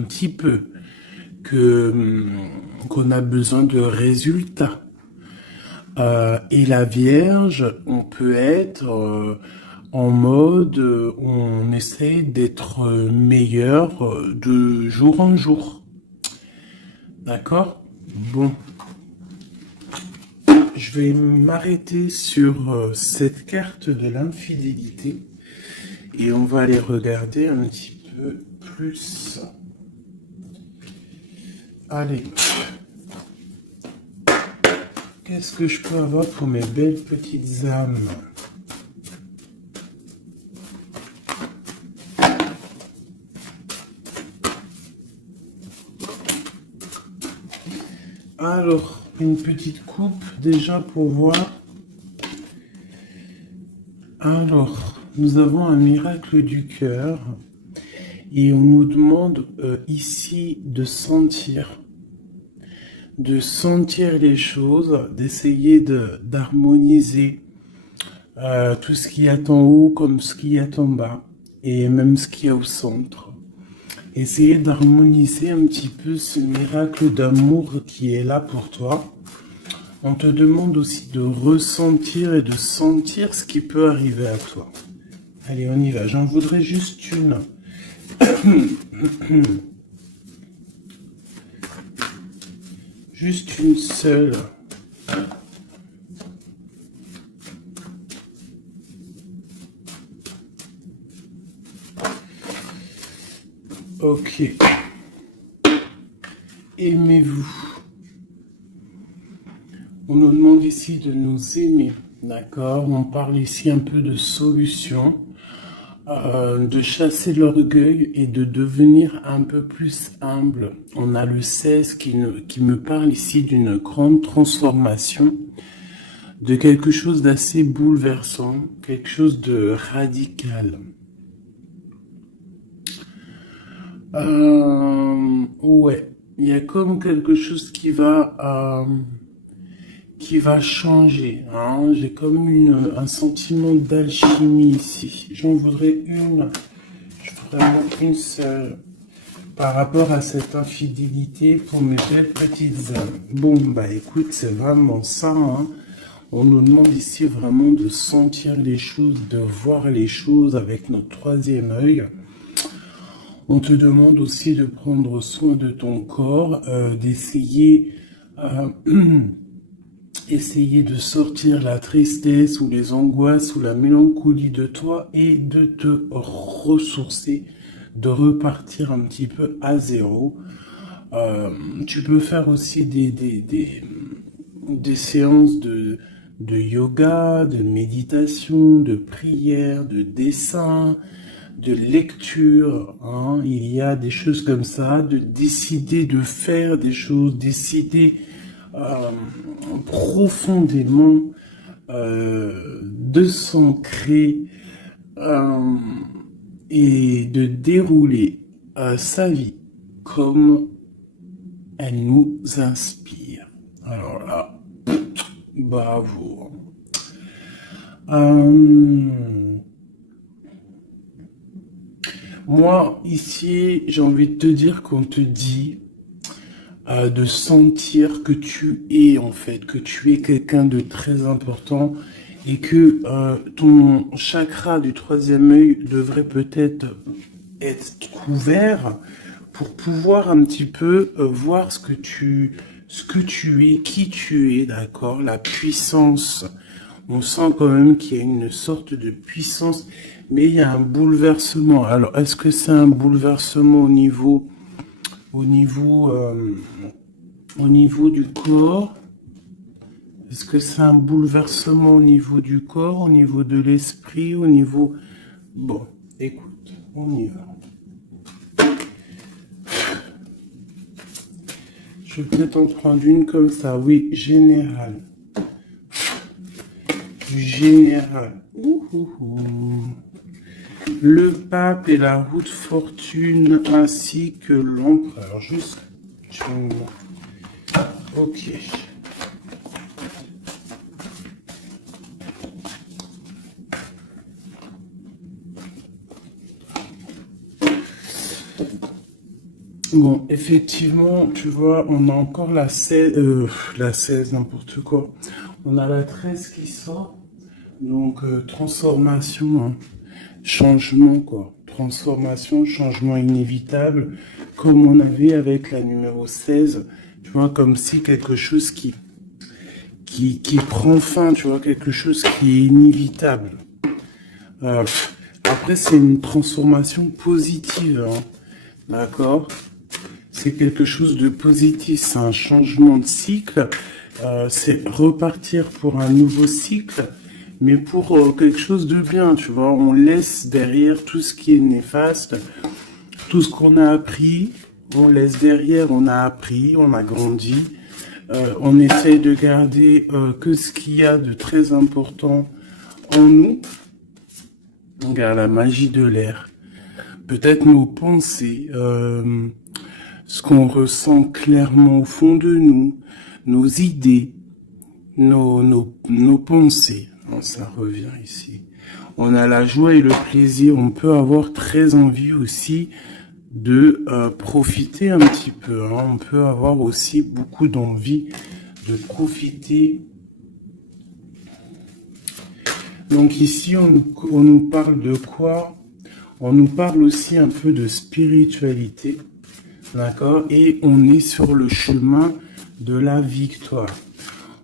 un petit peu que qu'on a besoin de résultats. Et la Vierge, on peut être en mode, on essaie d'être meilleur de jour en jour. D'accord? Bon, je vais m'arrêter sur cette carte de l'infidélité et on va aller regarder un petit peu plus. Allez. Qu'est-ce que je peux avoir pour mes belles petites âmes? Alors, une petite coupe déjà pour voir. Alors, nous avons un miracle du cœur et on nous demande ici de sentir les choses, d'essayer d'harmoniser tout ce qu'il y a en haut comme ce qu'il y a en bas et même ce qu'il y a au centre. Essayer d'harmoniser un petit peu ce miracle d'amour qui est là pour toi. On te demande aussi de ressentir et de sentir ce qui peut arriver à toi. Allez, on y va. J'en voudrais juste une. Juste une seule. Ok. Aimez-vous. On nous demande ici de nous aimer. D'accord? On parle ici un peu de solution. De chasser l'orgueil et de devenir un peu plus humble. On a le 16 qui me parle ici d'une grande transformation, de quelque chose d'assez bouleversant, quelque chose de radical. Ouais, il y a comme quelque chose qui va changer. Hein. J'ai comme un sentiment d'alchimie ici. J'en voudrais une. Je voudrais vraiment une seule. Par rapport à cette infidélité pour mes belles petites âmes. Bon, bah écoute, c'est vraiment ça. Hein. On nous demande ici vraiment de sentir les choses, de voir les choses avec notre troisième œil. On te demande aussi de prendre soin de ton corps, d'essayer essayer de sortir la tristesse ou les angoisses ou la mélancolie de toi et de te ressourcer, de repartir un petit peu à zéro. Tu peux faire aussi des séances de yoga, de méditation, de prière, de dessin, de lecture. Hein. Il y a des choses comme ça, de décider de faire des choses, décider profondément de s'ancrer et de dérouler sa vie comme elle nous inspire. Alors là, bravo. Moi, ici, j'ai envie de te dire qu'on te dit de sentir que tu es, en fait, que tu es quelqu'un de très important et que ton chakra du troisième œil devrait peut-être être couvert pour pouvoir un petit peu voir ce que tu es, qui tu es, d'accord, la puissance. On sent quand même qu'il y a une sorte de puissance, mais il y a un bouleversement. Alors, est-ce que c'est un bouleversement au niveau du corps? Est-ce que c'est un bouleversement au niveau du corps, au niveau de l'esprit, au niveau... Bon, écoute, on y va. Je vais peut-être en prendre une comme ça. Oui, général. Du général. Le pape et la roue de fortune ainsi que l'empereur. Juste. Ok. Bon, effectivement, tu vois, on a encore la 16, n'importe quoi. On a la 13 qui sort. Donc, transformation, hein. Changement, quoi. Transformation, changement inévitable, comme on avait avec la numéro 16. Tu vois, comme si quelque chose qui prend fin, tu vois, quelque chose qui est inévitable. Après, c'est une transformation positive, hein. D'accord? C'est quelque chose de positif, c'est un changement de cycle, c'est repartir pour un nouveau cycle, mais pour quelque chose de bien, tu vois. On laisse derrière tout ce qui est néfaste, tout ce qu'on a appris, on laisse derrière, on a appris, on a grandi, on essaye de garder que ce qu'il y a de très important en nous. On regarde la magie de l'air, peut-être nos pensées, ce qu'on ressent clairement au fond de nous, nos idées, nos pensées. Non, ça revient ici. On a la joie et le plaisir. On peut avoir très envie aussi de profiter un petit peu, hein. On peut avoir aussi beaucoup d'envie de profiter. Donc ici, on nous parle de quoi? On nous parle aussi un peu de spiritualité. D'accord? Et on est sur le chemin de la victoire.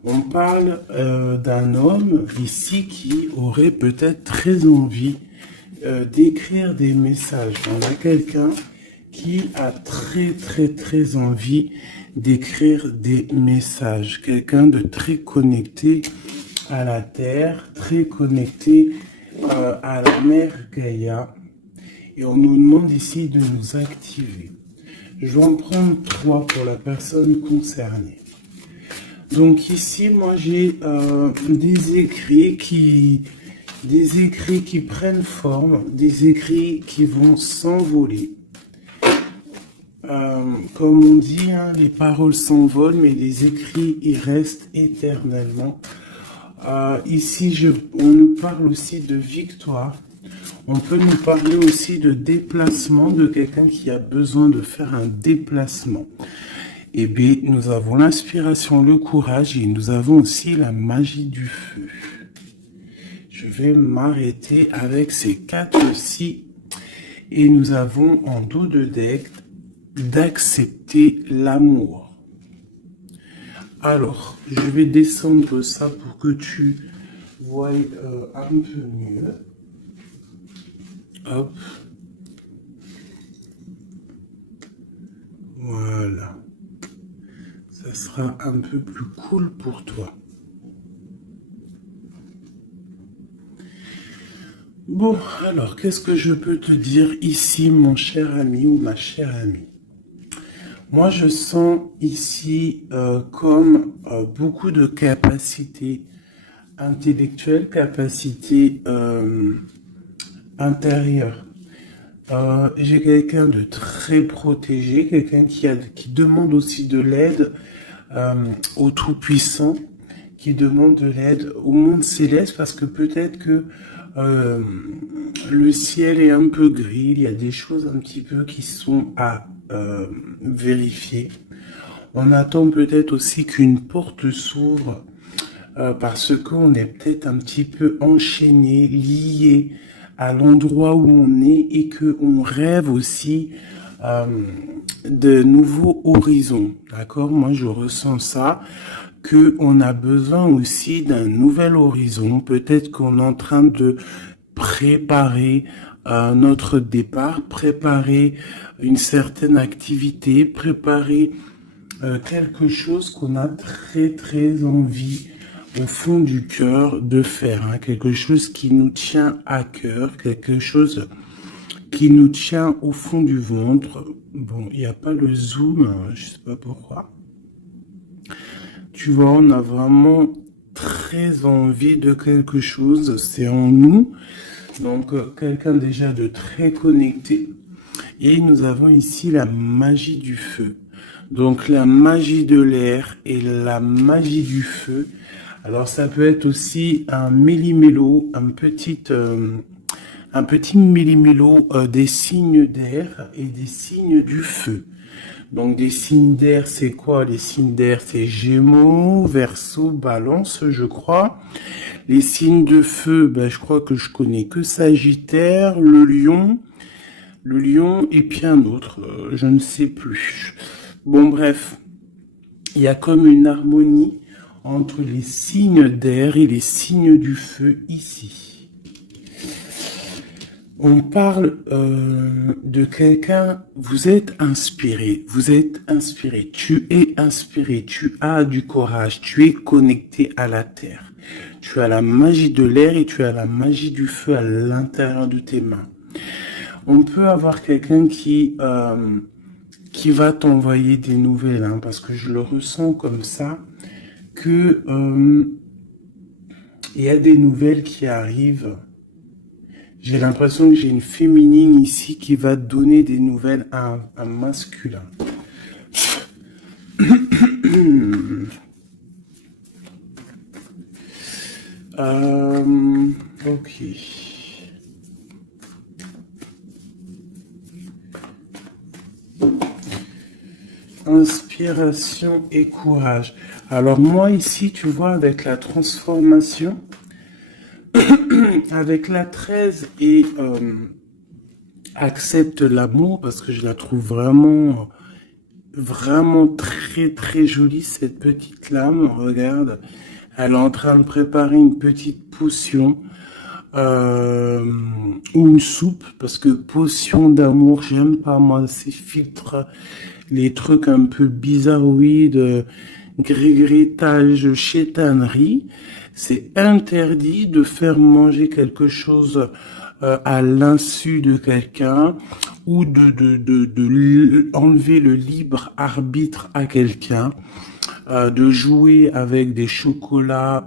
On parle d'un homme ici qui aurait peut-être très envie d'écrire des messages. On a quelqu'un qui a très envie d'écrire des messages. Quelqu'un de très connecté à la terre, très connecté à la mère Gaïa. Et on nous demande ici de nous activer. Je vais en prendre 3 pour la personne concernée. Donc ici, moi j'ai des écrits qui prennent forme, des écrits qui vont s'envoler. Comme on dit, hein, les paroles s'envolent, mais les écrits y restent éternellement. Ici, on nous parle aussi de victoire. On peut nous parler aussi de déplacement, de quelqu'un qui a besoin de faire un déplacement. Eh bien, nous avons l'inspiration, le courage et nous avons aussi la magie du feu. Je vais m'arrêter avec ces 4-ci. Et nous avons en dos de deck d'accepter l'amour. Alors, je vais descendre ça pour que tu vois un peu mieux. Hop. Voilà. Ça sera un peu plus cool pour toi. Bon, alors, qu'est-ce que je peux te dire ici, mon cher ami ou ma chère amie? Moi, je sens ici comme beaucoup de capacités intellectuelles, capacités intérieures. J'ai quelqu'un de très protégé, quelqu'un qui demande aussi de l'aide au Tout-Puissant, qui demande de l'aide au monde céleste, parce que peut-être que le ciel est un peu gris, il y a des choses un petit peu qui sont à vérifier. On attend peut-être aussi qu'une porte s'ouvre, parce qu'on est peut-être un petit peu enchaîné, lié à l'endroit où on est et qu'on rêve aussi de nouveaux horizons. D'accord? Moi, je ressens ça, qu'on a besoin aussi d'un nouvel horizon. Peut-être qu'on est en train de préparer notre départ, préparer une certaine activité, préparer quelque chose qu'on a très envie au fond du cœur de faire, hein, quelque chose qui nous tient à cœur, quelque chose qui nous tient au fond du ventre. Bon, il n'y a pas le zoom, je sais pas pourquoi. Tu vois, on a vraiment très envie de quelque chose, c'est en nous. Donc, quelqu'un déjà de très connecté. Et nous avons ici la magie du feu. Donc, la magie de l'air et la magie du feu. Alors, ça peut être aussi un méli-mélo, un petit méli-mélo des signes d'air et des signes du feu. Donc des signes d'air, c'est quoi? Les signes d'air, c'est Gémeaux, Verseau, Balance, je crois. Les signes de feu, ben, je crois que je connais que Sagittaire, le lion et puis un autre, je ne sais plus. Bon bref, il y a comme une harmonie entre les signes d'air et les signes du feu ici. On parle de quelqu'un, vous êtes inspiré, tu es inspiré, tu as du courage, tu es connecté à la terre. Tu as la magie de l'air et tu as la magie du feu à l'intérieur de tes mains. On peut avoir quelqu'un qui va t'envoyer des nouvelles, hein, parce que je le ressens comme ça, que il y a des nouvelles qui arrivent. J'ai l'impression que j'ai une féminine ici qui va donner des nouvelles à un masculin. Ok. Inspiration et courage. Alors moi ici, tu vois, avec la transformation, avec la 13 et accepte l'amour, parce que je la trouve vraiment, vraiment très très jolie, cette petite lame. Regarde, elle est en train de préparer une petite potion. Ou une soupe, parce que potion d'amour, j'aime pas moi ces filtres, les trucs un peu bizarroïdes, grégritage, chétanerie. C'est interdit de faire manger quelque chose à l'insu de quelqu'un ou de enlever le libre arbitre à quelqu'un, de jouer avec des chocolats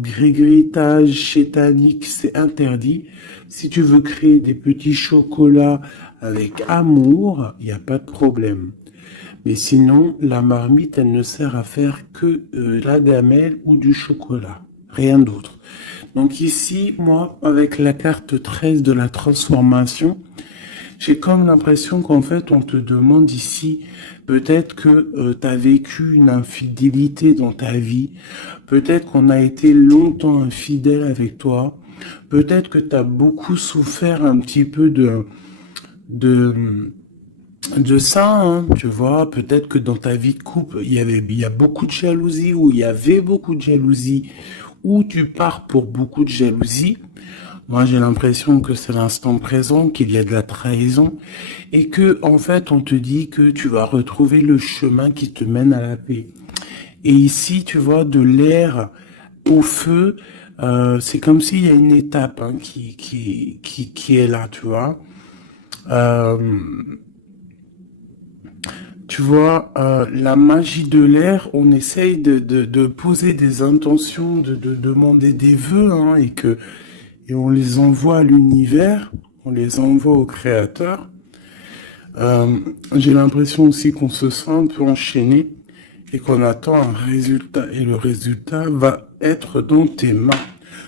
grégritage, chétanique, c'est interdit. Si tu veux créer des petits chocolats avec amour, il n'y a pas de problème. Mais sinon, la marmite, elle ne sert à faire que la gamelle ou du chocolat. Rien d'autre. Donc ici, moi, avec la carte 13 de la transformation, j'ai comme l'impression qu'en fait, on te demande ici, peut-être que tu as vécu une infidélité dans ta vie, peut-être qu'on a été longtemps infidèle avec toi, peut-être que tu as beaucoup souffert un petit peu de ça, hein, tu vois, peut-être que dans ta vie de couple, il y a beaucoup de jalousie, ou il y avait beaucoup de jalousie, ou tu pars pour beaucoup de jalousie. Moi, j'ai l'impression que c'est l'instant présent, qu'il y a de la trahison, et que, en fait, on te dit que tu vas retrouver le chemin qui te mène à la paix. Et ici, tu vois, de l'air au feu, c'est comme s'il y a une étape, hein, qui est là, tu vois. Tu vois, la magie de l'air, on essaye de poser des intentions, de demander des vœux, hein, et on les envoie à l'univers, on les envoie au créateur. J'ai l'impression aussi qu'on se sent un peu enchaîné et qu'on attend un résultat. Et le résultat va être dans tes mains.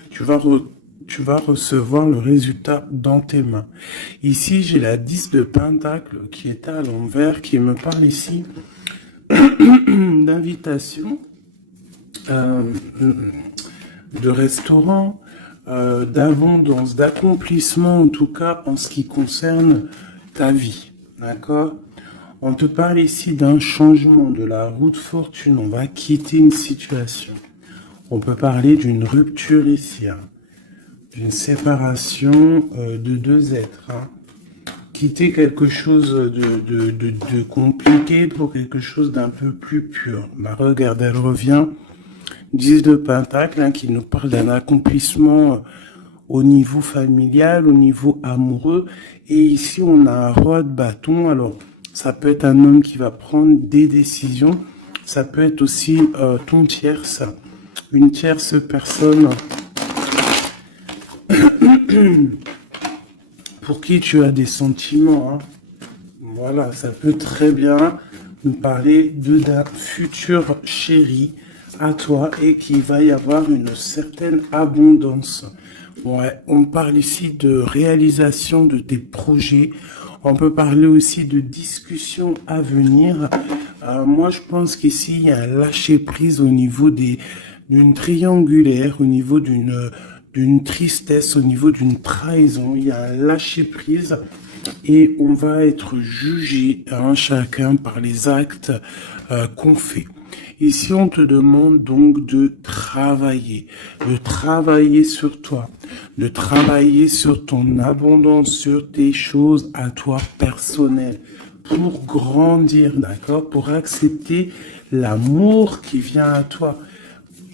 Tu vas recevoir le résultat dans tes mains. Ici, j'ai la 10 de Pentacle qui est à l'envers, qui me parle ici d'invitation, de restaurant, d'abondance, d'accomplissement, en tout cas en ce qui concerne ta vie. D'accord? On te parle ici d'un changement de la roue de fortune. On va quitter une situation. On peut parler d'une rupture ici, hein, d'une séparation de deux êtres. Hein. Quitter quelque chose de compliqué pour quelque chose d'un peu plus pur. Bah, regarde, elle revient. 10 de Pentacle, hein, qui nous parle d'un accomplissement au niveau familial, au niveau amoureux. Et ici, on a un roi de bâton. Alors, ça peut être un homme qui va prendre des décisions. Ça peut être aussi ton tierce, une tierce personne pour qui tu as des sentiments. Hein. Voilà, ça peut très bien nous parler d'un futur chéri à toi et qu'il va y avoir une certaine abondance. Ouais, on parle ici de réalisation de tes projets. On peut parler aussi de discussions à venir. Moi, je pense qu'ici, il y a un lâcher-prise au niveau d'une triangulaire, au niveau d'une tristesse, au niveau d'une trahison. Il y a un lâcher-prise et on va être jugé, chacun par les actes qu'on fait. Ici, on te demande donc de travailler sur toi, de travailler sur ton abondance, sur tes choses à toi personnelles, pour grandir, d'accord, pour accepter l'amour qui vient à toi.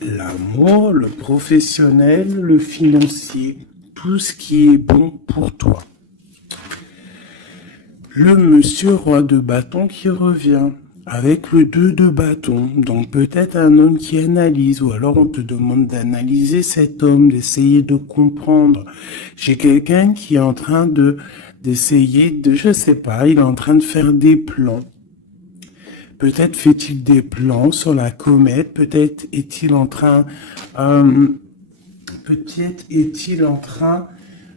L'amour, le professionnel, le financier, tout ce qui est bon pour toi. Le monsieur roi de bâton qui revient avec le 2 de bâton, donc peut-être un homme qui analyse, ou alors on te demande d'analyser cet homme, d'essayer de comprendre. J'ai quelqu'un qui est en train d'essayer de, je sais pas, il est en train de faire des plans. Peut-être fait-il des plans sur la comète, peut-être est-il en train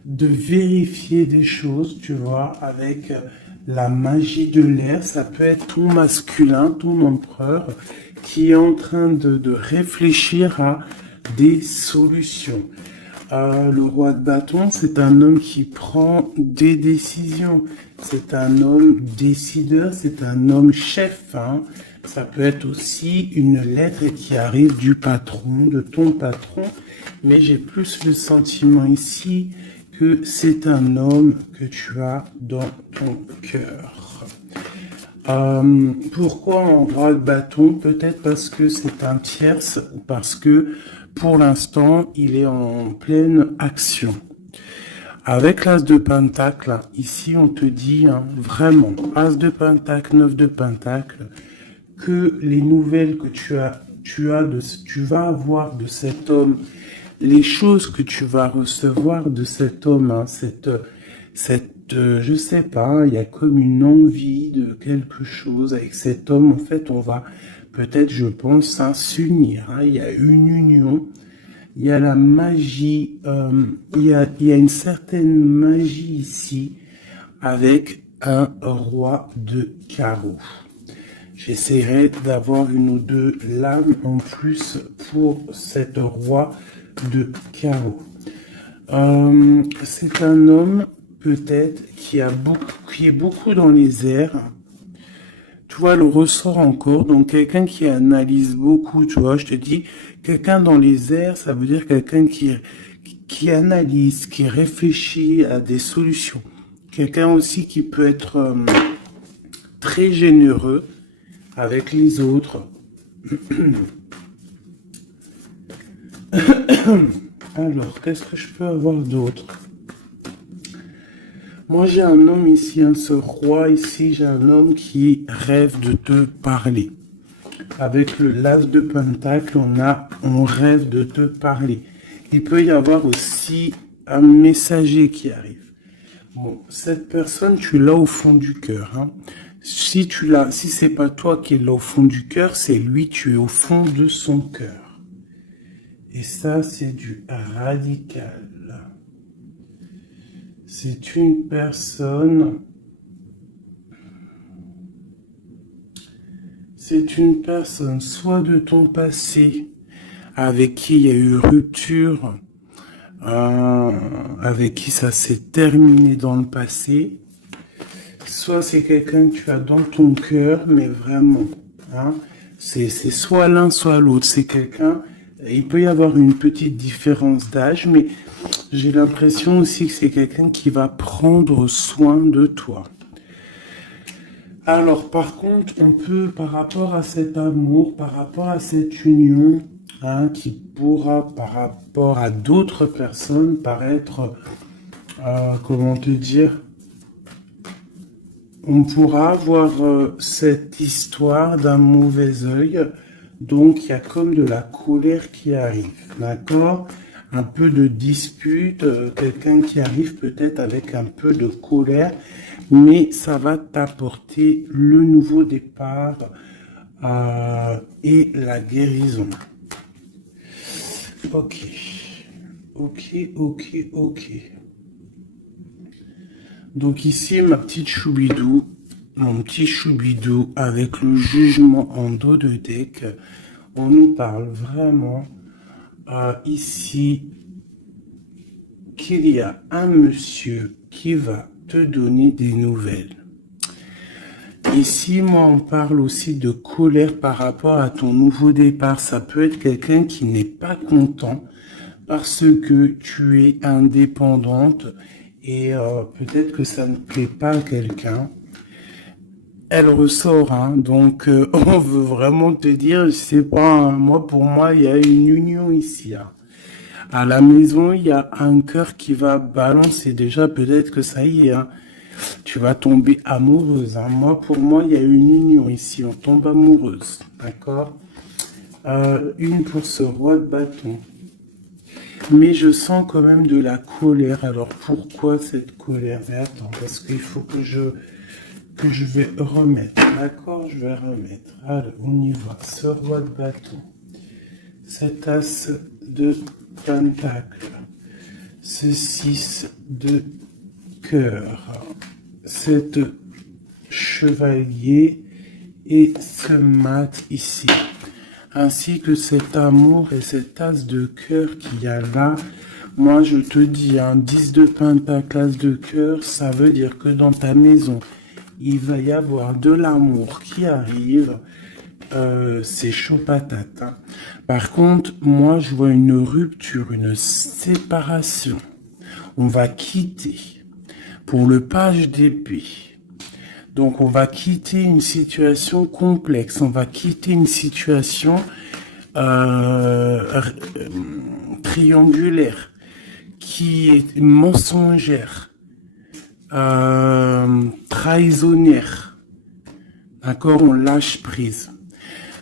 de vérifier des choses, tu vois, avec la magie de l'air. Ça peut être ton masculin, ton empereur, qui est en train de réfléchir à des solutions. Le roi de bâton, c'est un homme qui prend des décisions. C'est un homme décideur, c'est un homme chef. Ça peut être aussi une lettre qui arrive du patron, de ton patron. Mais j'ai plus le sentiment ici que c'est un homme que tu as dans ton cœur. Pourquoi en roi de bâton? Peut-être parce que c'est un tierce, ou parce que pour l'instant, il est en pleine action. Avec l'as de pentacle, ici on te dit vraiment, as de pentacle, 9 de pentacle, que les nouvelles que tu vas avoir de cet homme, les choses que tu vas recevoir de cet homme, je sais pas, il y a comme une envie de quelque chose avec cet homme. En fait, on va peut-être, je pense, s'unir. Il y a une union, il y a la magie, il y a une certaine magie ici avec un roi de carreau. J'essaierai d'avoir une ou deux lames en plus pour cet roi de carreau. C'est un homme peut-être qui est beaucoup dans les airs. Tu vois, le ressort encore. Donc quelqu'un qui analyse beaucoup, tu vois, je te dis, quelqu'un dans les airs, ça veut dire quelqu'un qui analyse, qui réfléchit à des solutions. Quelqu'un aussi qui peut être très généreux avec les autres. Alors, qu'est-ce que je peux avoir d'autre? Moi, j'ai un homme ici, ce roi ici, j'ai un homme qui rêve de te parler. Avec le l'as de pentacle, on rêve de te parler. Il peut y avoir aussi un messager qui arrive. Bon, cette personne, tu l'as au fond du cœur. Si c'est pas toi qui es là au fond du cœur, c'est lui, tu es au fond de son cœur. Et ça, c'est du radical. C'est une personne soit de ton passé, avec qui il y a eu rupture, avec qui ça s'est terminé dans le passé, soit c'est quelqu'un que tu as dans ton cœur, mais vraiment, c'est soit l'un, soit l'autre. C'est quelqu'un, il peut y avoir une petite différence d'âge, mais j'ai l'impression aussi que c'est quelqu'un qui va prendre soin de toi. Alors, par contre, on peut, par rapport à cet amour, par rapport à cette union, qui pourra, par rapport à d'autres personnes, paraître, comment te dire, on pourra avoir cette histoire d'un mauvais œil. Donc, il y a comme de la colère qui arrive, d'accord? Un peu de dispute, quelqu'un qui arrive peut-être avec un peu de colère, mais ça va t'apporter le nouveau départ et la guérison. Ok. Donc ici, ma petite choubidou, mon petit choubidou, avec le jugement en dos de deck, on nous parle vraiment ici qu'il y a un monsieur qui va te donner des nouvelles. Ici, moi, on parle aussi de colère par rapport à ton nouveau départ. Ça peut être quelqu'un qui n'est pas content parce que tu es indépendante et peut-être que ça ne plaît pas à quelqu'un. Elle ressort, hein, donc on veut vraiment te dire, je sais pas, hein, moi pour moi, il y a une union ici. Hein. À la maison, il y a un cœur qui va balancer. Déjà, peut-être que ça y est, hein, tu vas tomber amoureuse. Hein. Moi, pour moi, il y a une union ici. On tombe amoureuse. D'accord. Une pour ce roi de bâton. Mais je sens quand même de la colère. Alors, pourquoi cette colère? Mais attends, parce qu'il faut que je vais remettre. D'accord, je vais remettre. Allez, on y va. Ce roi de bâton. Cet as de pentacle. Ce 6 de cœur. Cet chevalier et ce mat ici. Ainsi que cet amour et cet as de cœur qu'il y a là. Moi, je te dis, un 10 de pentacle, as de cœur, ça veut dire que dans ta maison, il va y avoir de l'amour qui arrive. C'est chaud patate. Hein. Par contre, moi, je vois une rupture, une séparation. On va quitter pour le page d'épée. Donc, on va quitter une situation complexe. On va quitter une situation triangulaire qui est mensongère, trahisonnière. D'accord, on lâche prise.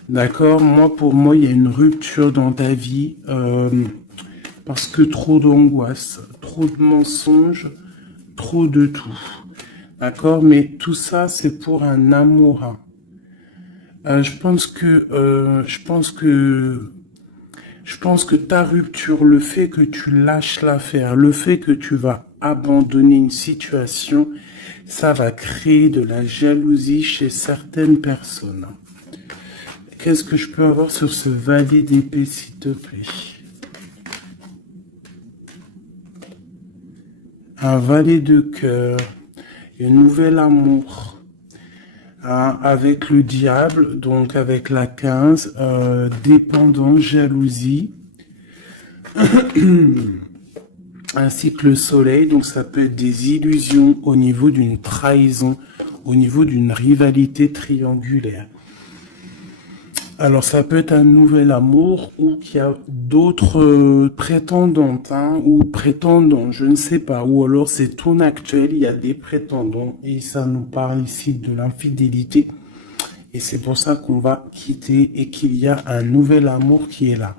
D'accord, moi pour moi il y a une rupture dans ta vie parce que trop d'angoisse, trop de mensonges, trop de tout. D'accord, mais tout ça c'est pour un amour. Je pense que ta rupture, le fait que tu lâches l'affaire, le fait que tu vas abandonner une situation, ça va créer de la jalousie chez certaines personnes. Qu'est-ce que je peux avoir sur ce valet d'épée, s'il te plaît? Un valet de cœur, un nouvel amour, hein, avec le diable, donc avec la 15, dépendance, jalousie, ainsi que le soleil, donc ça peut être des illusions au niveau d'une trahison, au niveau d'une rivalité triangulaire. Alors, ça peut être un nouvel amour ou qu'il y a d'autres prétendantes hein, ou prétendants, je ne sais pas. Ou alors, c'est ton actuel, il y a des prétendants et ça nous parle ici de l'infidélité. Et c'est pour ça qu'on va quitter et qu'il y a un nouvel amour qui est là.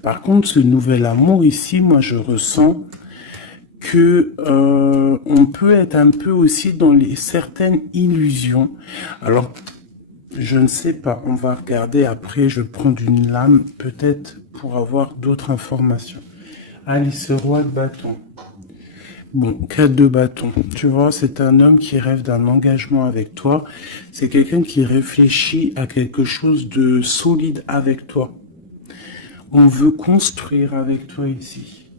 Par contre, ce nouvel amour ici, moi, je ressens que on peut être un peu aussi dans certaines illusions. Alors, je ne sais pas, on va regarder après, je vais prendre une lame, peut-être pour avoir d'autres informations. Allez, ce roi de bâton. Bon, 4 de bâton. Tu vois, c'est un homme qui rêve d'un engagement avec toi. C'est quelqu'un qui réfléchit à quelque chose de solide avec toi. On veut construire avec toi ici.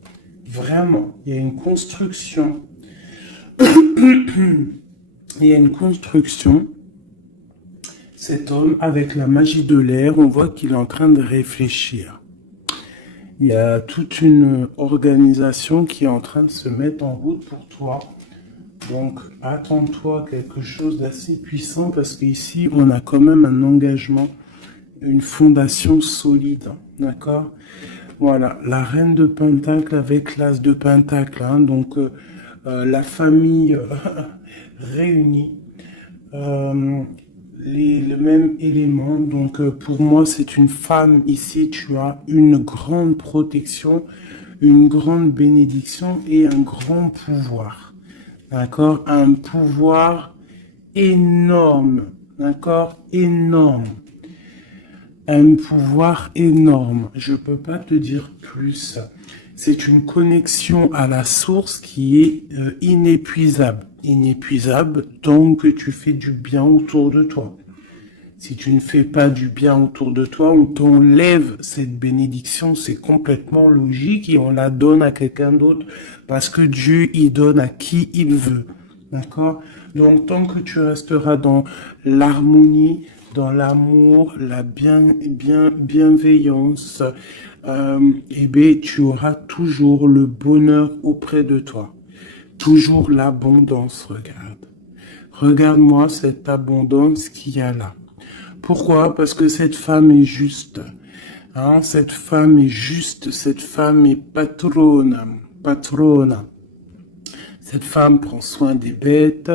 Vraiment, il y a une construction. Il y a une construction. Cet homme, avec la magie de l'air, on voit qu'il est en train de réfléchir. Il y a toute une organisation qui est en train de se mettre en route pour toi. Donc, attends-toi à quelque chose d'assez puissant parce qu'ici, on a quand même un engagement, une fondation solide. D'accord? Voilà, la reine de Pentacle avec l'as de Pentacle. Hein, donc, la famille réunie. Le même élément, donc pour moi c'est une femme ici, tu as une grande protection, une grande bénédiction et un grand pouvoir, d'accord, un pouvoir énorme, d'accord, énorme, un pouvoir énorme, je peux pas te dire plus, C'est une connexion à la source qui est inépuisable. Inépuisable, donc que tu fais du bien autour de toi. Si tu ne fais pas du bien autour de toi, on t'enlève cette bénédiction, c'est complètement logique et on la donne à quelqu'un d'autre parce que Dieu, il donne à qui il veut. D'accord? Donc, tant que tu resteras dans l'harmonie, dans l'amour, la bienveillance, eh bien, tu auras toujours le bonheur auprès de toi. Toujours l'abondance, regarde. Regarde-moi cette abondance qu'il y a là. Pourquoi? Parce que cette femme est juste. Hein, cette femme est juste, cette femme est patrona. Cette femme prend soin des bêtes.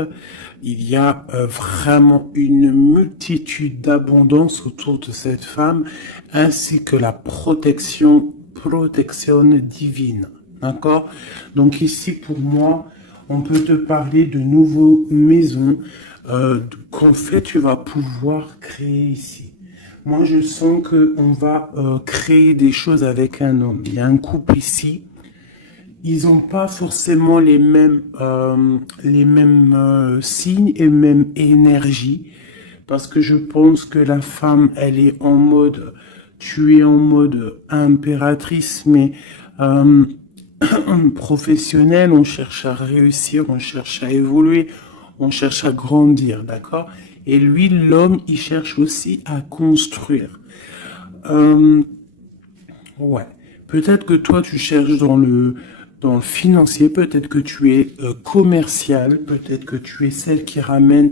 Il y a vraiment une multitude d'abondance autour de cette femme, ainsi que la protection divine. D'accord? Donc ici, pour moi, on peut te parler de nouvelles maisons qu'en fait, tu vas pouvoir créer ici. Moi, je sens qu'on va créer des choses avec un homme. Il y a un couple ici. Ils n'ont pas forcément les mêmes signes et même énergie. Parce que je pense que la femme, elle est en mode, tu es en mode impératrice, mais professionnelle, on cherche à réussir, on cherche à évoluer, on cherche à grandir, d'accord? Et lui, l'homme, il cherche aussi à construire. Ouais. Peut-être que toi, tu cherches dans le financier, peut-être que tu es commercial, peut-être que tu es celle qui ramène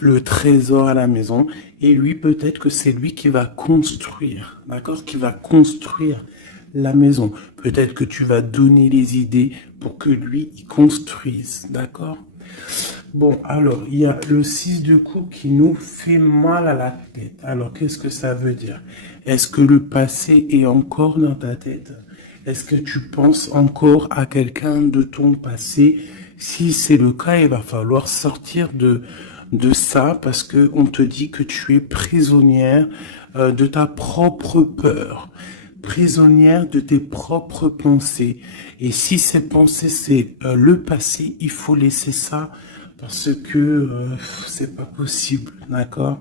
le trésor à la maison, et lui, peut-être que c'est lui qui va construire, d'accord? Qui va construire la maison. Peut-être que tu vas donner les idées pour que lui, il construise, d'accord? Bon, alors, il y a le 6 de coupe qui nous fait mal à la tête. Alors, qu'est-ce que ça veut dire? Est-ce que le passé est encore dans ta tête? Est-ce que tu penses encore à quelqu'un de ton passé? Si c'est le cas, il va falloir sortir de ça parce que on te dit que tu es prisonnière de ta propre peur, prisonnière de tes propres pensées. Et si ces pensées, c'est le passé, il faut laisser ça parce que c'est pas possible, d'accord?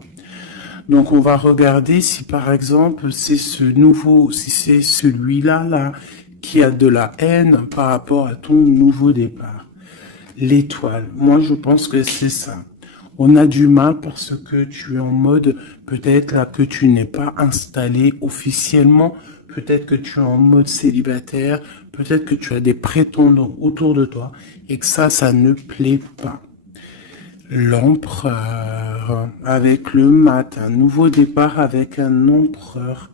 Donc on va regarder si par exemple c'est si c'est celui-là là qui a de la haine par rapport à ton nouveau départ. L'étoile, moi je pense que c'est ça. On a du mal parce que tu es en mode, peut-être là que tu n'es pas installé officiellement, peut-être que tu es en mode célibataire, peut-être que tu as des prétendants autour de toi et que ça ne plaît pas. L'empereur avec le mat, un nouveau départ avec un empereur.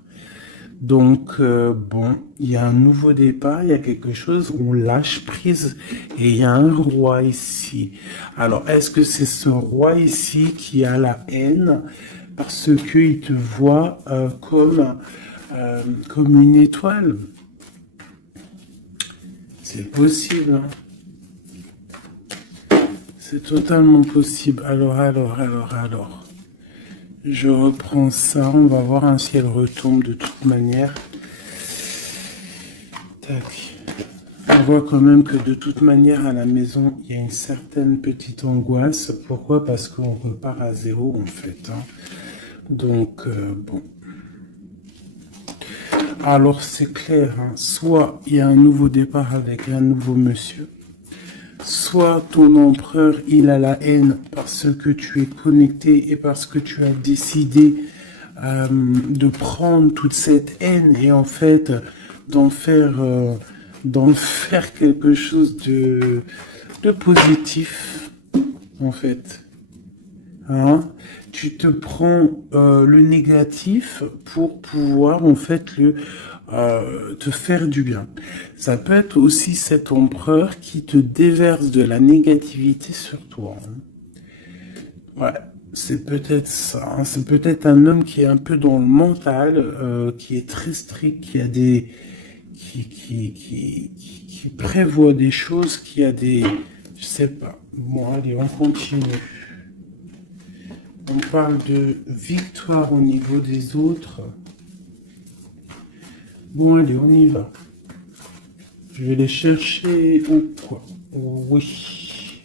Donc, bon, il y a un nouveau départ, il y a quelque chose, on lâche prise et il y a un roi ici. Alors, est-ce que c'est ce roi ici qui a la haine parce qu'il te voit comme une étoile? C'est possible, hein? C'est totalement possible. Alors. Je reprends ça, on va voir si elle retombe de toute manière. Tac. On voit quand même que de toute manière à la maison, il y a une certaine petite angoisse. Pourquoi? Parce qu'on repart à zéro en fait. Hein. Donc, bon. Alors c'est clair, hein. Soit il y a un nouveau départ avec un nouveau monsieur. Soit ton empereur, il a la haine parce que tu es connecté et parce que tu as décidé de prendre toute cette haine et en fait d'en faire quelque chose de positif, en fait. Hein? Tu te prends le négatif pour pouvoir en fait te faire du bien. Ça peut être aussi cet empereur qui te déverse de la négativité sur toi. Hein. Ouais, c'est peut-être ça. Hein. C'est peut-être un homme qui est un peu dans le mental, qui est très strict, qui a des, qui prévoit des choses, qui a des, je sais pas. Bon, allez, on continue. On parle de victoire au niveau des autres. Bon, allez, on y va. Je vais les chercher ou quoi? Oui.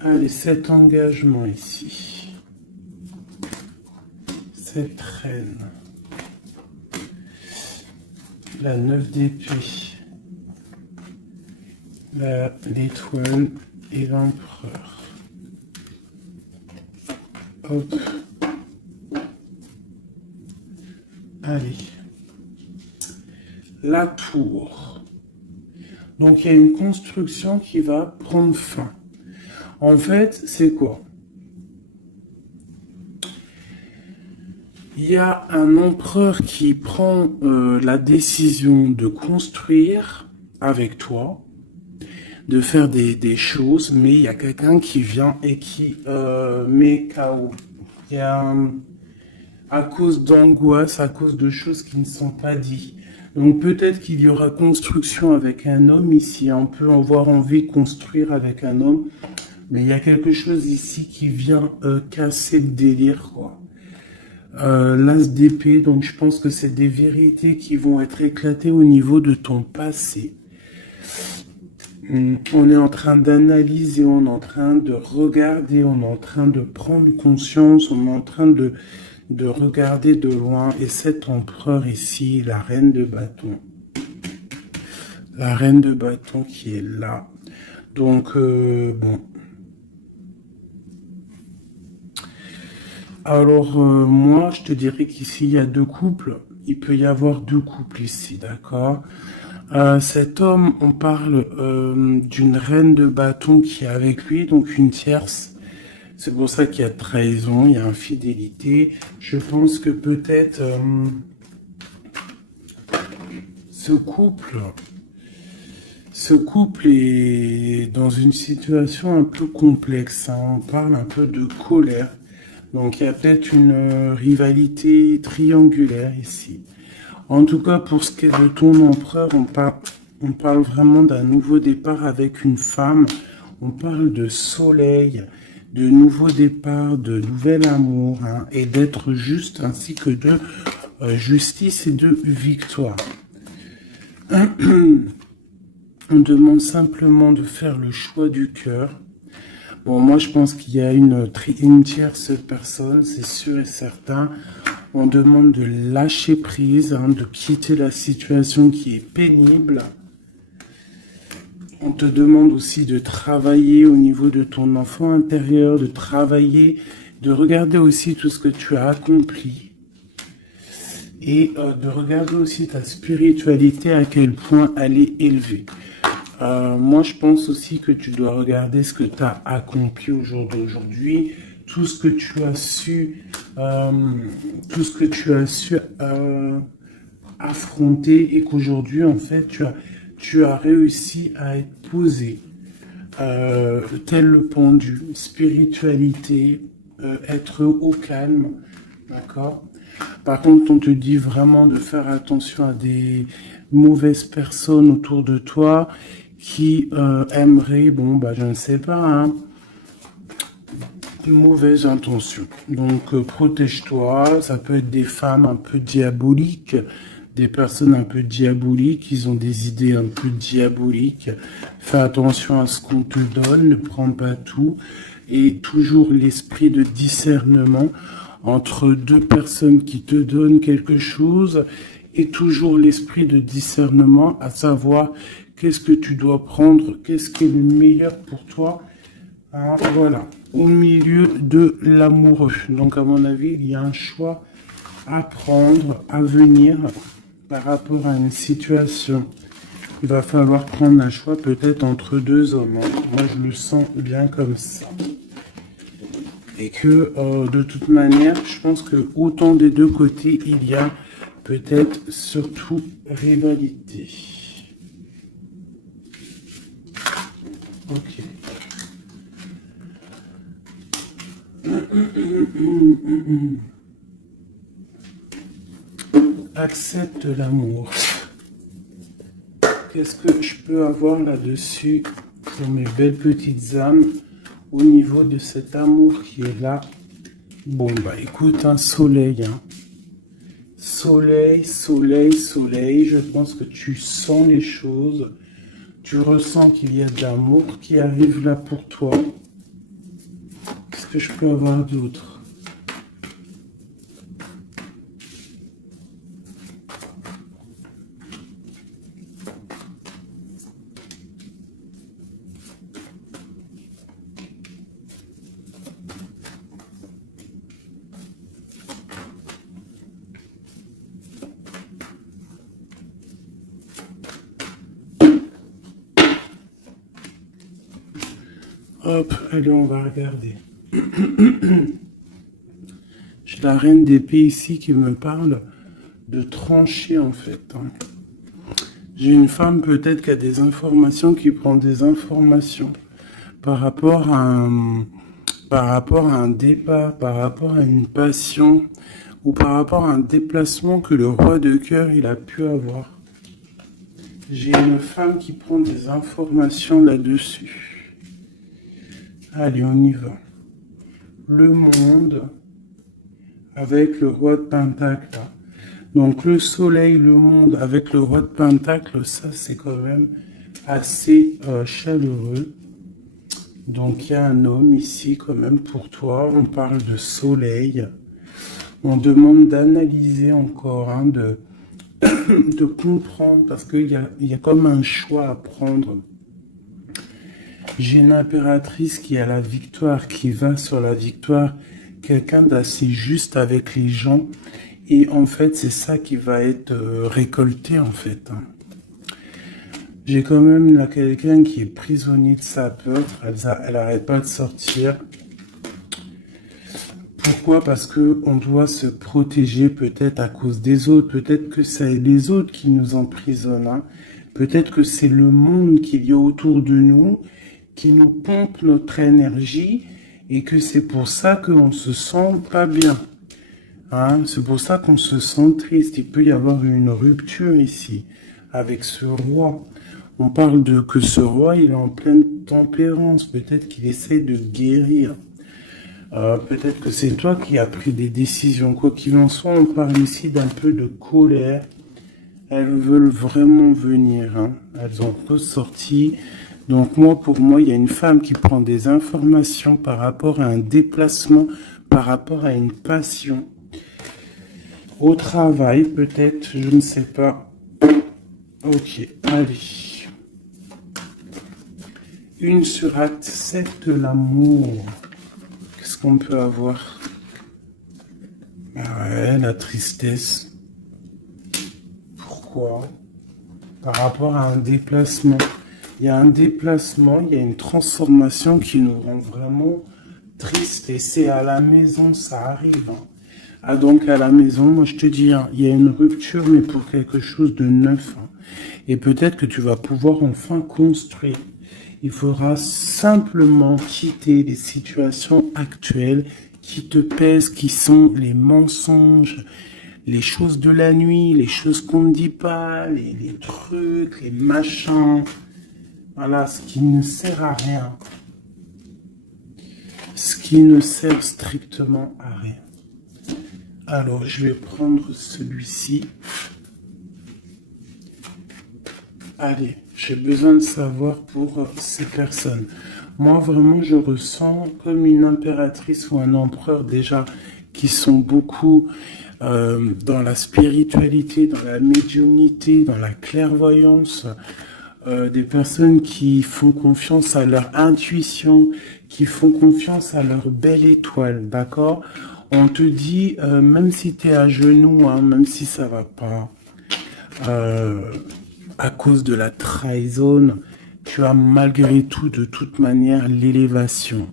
Allez, cet engagement ici. Cette reine. La 9 d'épée. L'étoile et l'empereur. Hop. Allez. La tour. Donc, il y a une construction qui va prendre fin. En fait, c'est quoi? Il y a un empereur qui prend la décision de construire avec toi, de faire des choses, mais il y a quelqu'un qui vient et qui met KO. Il y a, à cause d'angoisse, à cause de choses qui ne sont pas dites. Donc peut-être qu'il y aura construction avec un homme ici, on peut avoir envie de construire avec un homme, mais il y a quelque chose ici qui vient casser le délire, quoi. L'as d'épée, donc je pense que c'est des vérités qui vont être éclatées au niveau de ton passé. On est en train d'analyser, on est en train de regarder, on est en train de prendre conscience, on est en train de regarder de loin. Et cet empereur ici, la reine de bâton. La reine de bâton qui est là. Donc, bon. Alors, moi, je te dirais qu'ici, il y a deux couples. Il peut y avoir deux couples ici, d'accord? Cet homme, on parle d'une reine de bâton qui est avec lui, donc une tierce. C'est pour ça qu'il y a trahison, il y a infidélité. Je pense que peut-être ce couple est dans une situation un peu complexe, hein. On parle un peu de colère. Donc il y a peut-être une rivalité triangulaire ici. En tout cas, pour ce qui est de ton empereur, on parle vraiment d'un nouveau départ avec une femme. On parle de soleil, de nouveau départ, de nouvel amour, hein, et d'être juste, ainsi que de justice et de victoire. On demande simplement de faire le choix du cœur. Bon, moi, je pense qu'il y a une tierce personne, c'est sûr et certain. On demande de lâcher prise, hein, de quitter la situation qui est pénible. On te demande aussi de travailler au niveau de ton enfant intérieur, de travailler, de regarder aussi tout ce que tu as accompli. Et de regarder aussi ta spiritualité, à quel point elle est élevée. Moi, je pense aussi que tu dois regarder ce que tu as accompli au jour d'aujourd'hui, tout ce que tu as su, affronter, et qu'aujourd'hui, en fait, tu as réussi à être posé, tel le pendu, spiritualité, être au calme, d'accord? Par contre, on te dit vraiment de faire attention à des mauvaises personnes autour de toi qui aimeraient, bon, bah, je ne sais pas, hein, de mauvaises intentions. Donc, protège-toi. Ça peut être des femmes un peu diaboliques, des personnes un peu diaboliques, ils ont des idées un peu diaboliques. Fais attention à ce qu'on te donne, ne prends pas tout. Et toujours l'esprit de discernement entre deux personnes qui te donnent quelque chose, et toujours l'esprit de discernement, à savoir qu'est-ce que tu dois prendre, qu'est-ce qui est le meilleur pour toi, hein, voilà, au milieu de l'amoureux. Donc à mon avis, il y a un choix à prendre, à venir, par rapport à une situation. Il va falloir prendre un choix peut-être entre deux hommes, hein. Moi, je le sens bien comme ça. Et que, de toute manière, je pense que autant des deux côtés, il y a peut-être surtout rivalité. Ok. Accepte l'amour. Qu'est-ce que je peux avoir là-dessus pour mes belles petites âmes au niveau de cet amour qui est là? Bon, bah écoute, un soleil, hein. Soleil, soleil, soleil. Je pense que tu sens les choses. Tu ressens qu'il y a de l'amour qui arrive là pour toi. Qu'est-ce que je peux avoir d'autre? Hop, allez, on va regarder. J'ai la reine d'épée ici qui me parle de trancher en fait. J'ai une femme peut-être qui a des informations, qui prend des informations par rapport à un départ, par rapport à une passion ou par rapport à un déplacement que le roi de cœur il a pu avoir. J'ai une femme qui prend des informations là-dessus. Allez, on y va. Le monde avec le roi de Pentacle. Donc le soleil, le monde avec le roi de Pentacle, ça c'est quand même assez chaleureux. Donc il y a un homme ici quand même pour toi. On parle de soleil. On demande d'analyser encore, de comprendre parce qu'il y a comme un choix à prendre. J'ai une impératrice qui a la victoire, qui va sur la victoire, quelqu'un d'assez juste avec les gens. Et en fait, c'est ça qui va être récolté en fait. J'ai quand même là quelqu'un qui est prisonnier de sa peur. Elle n'arrête pas de sortir. Pourquoi? Parce que on doit se protéger peut-être à cause des autres. Peut-être que c'est les autres qui nous emprisonnent. Peut-être que c'est le monde qu'il y a autour de nous qui nous pompe notre énergie et que c'est pour ça qu'on se sent pas bien. C'est pour ça qu'on se sent triste. Il peut y avoir une rupture ici avec ce roi. On parle de que ce roi, il est en pleine tempérance. Peut-être qu'il essaie de guérir. Peut-être que c'est toi qui as pris des décisions. Quoi qu'il en soit, on parle ici d'un peu de colère. Elles veulent vraiment venir. Elles ont ressorti. Donc pour moi, il y a une femme qui prend des informations par rapport à un déplacement, par rapport à une passion. Au travail, peut-être, je ne sais pas. Ok, allez. Une sur acte 7 de l'amour. Qu'est-ce qu'on peut avoir? Ouais, la tristesse. Pourquoi? Par rapport à un déplacement. Il y a un déplacement, il y a une transformation qui nous rend vraiment tristes. Et c'est à la maison, ça arrive. Donc à la maison, moi je te dis, il y a une rupture, mais pour quelque chose de neuf. Et peut-être que tu vas pouvoir enfin construire. Il faudra simplement quitter les situations actuelles qui te pèsent, qui sont les mensonges, les choses de la nuit, les choses qu'on ne dit pas, les trucs, les machins. Voilà, ce qui ne sert à rien. Ce qui ne sert strictement à rien. Alors, je vais prendre celui-ci. Allez, j'ai besoin de savoir pour ces personnes. Moi, vraiment, je ressens comme une impératrice ou un empereur déjà qui sont beaucoup dans la spiritualité, dans la médiumnité, dans la clairvoyance. Des personnes qui font confiance à leur intuition, qui font confiance à leur belle étoile, d'accord? On te dit, même si tu es à genoux, même si ça va pas, à cause de la trahison, tu as malgré tout, de toute manière, l'élévation.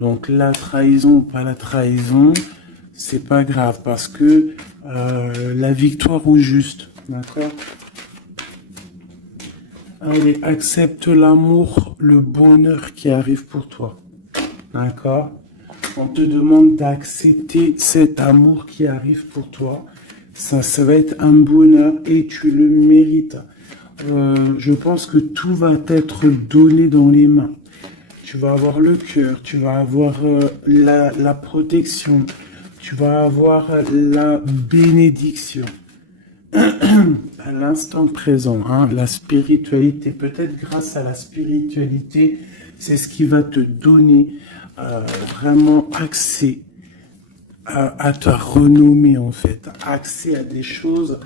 Donc la trahison ou pas la trahison, c'est pas grave, parce que la victoire au juste, d'accord? Allez, accepte l'amour, le bonheur qui arrive pour toi. D'accord? On te demande d'accepter cet amour qui arrive pour toi. Ça va être un bonheur et tu le mérites. Je pense que tout va t'être donné dans les mains. Tu vas avoir le cœur, tu vas avoir la protection, tu vas avoir la bénédiction à l'instant présent, hein, la spiritualité. Peut-être grâce à la spiritualité, c'est ce qui va te donner vraiment accès à ta renommée, en fait, accès à des choses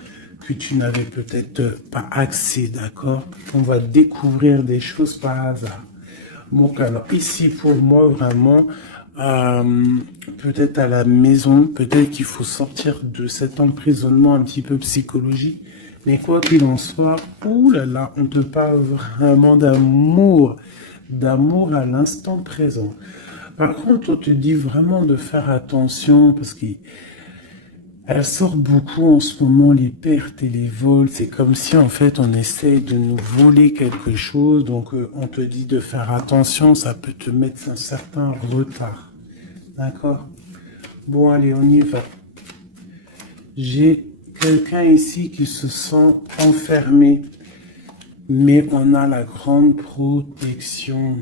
que tu n'avais peut-être pas accès, d'accord? On va découvrir des choses par hasard. Donc alors ici pour moi vraiment, peut-être à la maison, peut-être qu'il faut sortir de cet emprisonnement un petit peu psychologique, mais quoi qu'il en soit, ouh là là, on te parle vraiment d'amour à l'instant présent. Par contre, on te dit vraiment de faire attention parce qu'elle sort beaucoup en ce moment, les pertes et les vols. C'est comme si en fait on essaye de nous voler quelque chose. Donc on te dit de faire attention, ça peut te mettre un certain retard. D'accord? Bon, allez, on y va. J'ai quelqu'un ici qui se sent enfermé, mais on a la grande protection.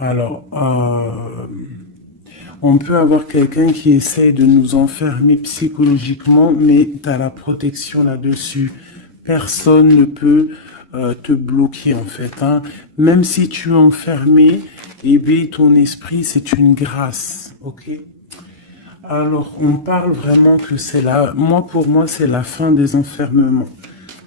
Alors, on peut avoir quelqu'un qui essaye de nous enfermer psychologiquement, mais tu as la protection là-dessus. Personne ne peut te bloquer en fait, hein. Même si tu es enfermé, eh bien, ton esprit, c'est une grâce. Ok? Alors, on parle vraiment que c'est pour moi, c'est la fin des enfermements.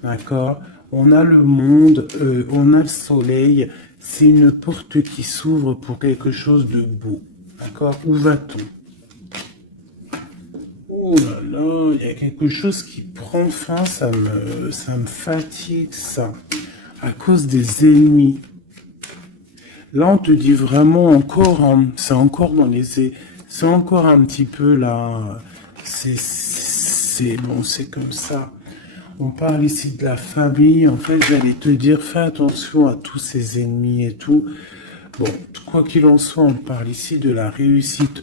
D'accord? On a le monde, on a le soleil. C'est une porte qui s'ouvre pour quelque chose de beau. D'accord? Où va-t-on? Oh là là, il y a quelque chose qui prend fin, ça me fatigue, ça. À cause des ennemis. Là, on te dit vraiment encore, hein, c'est encore dans c'est encore un petit peu là, bon, c'est comme ça. On parle ici de la famille. En fait, j'allais te dire, fais attention à tous ces ennemis et tout. Bon, quoi qu'il en soit, on parle ici de la réussite.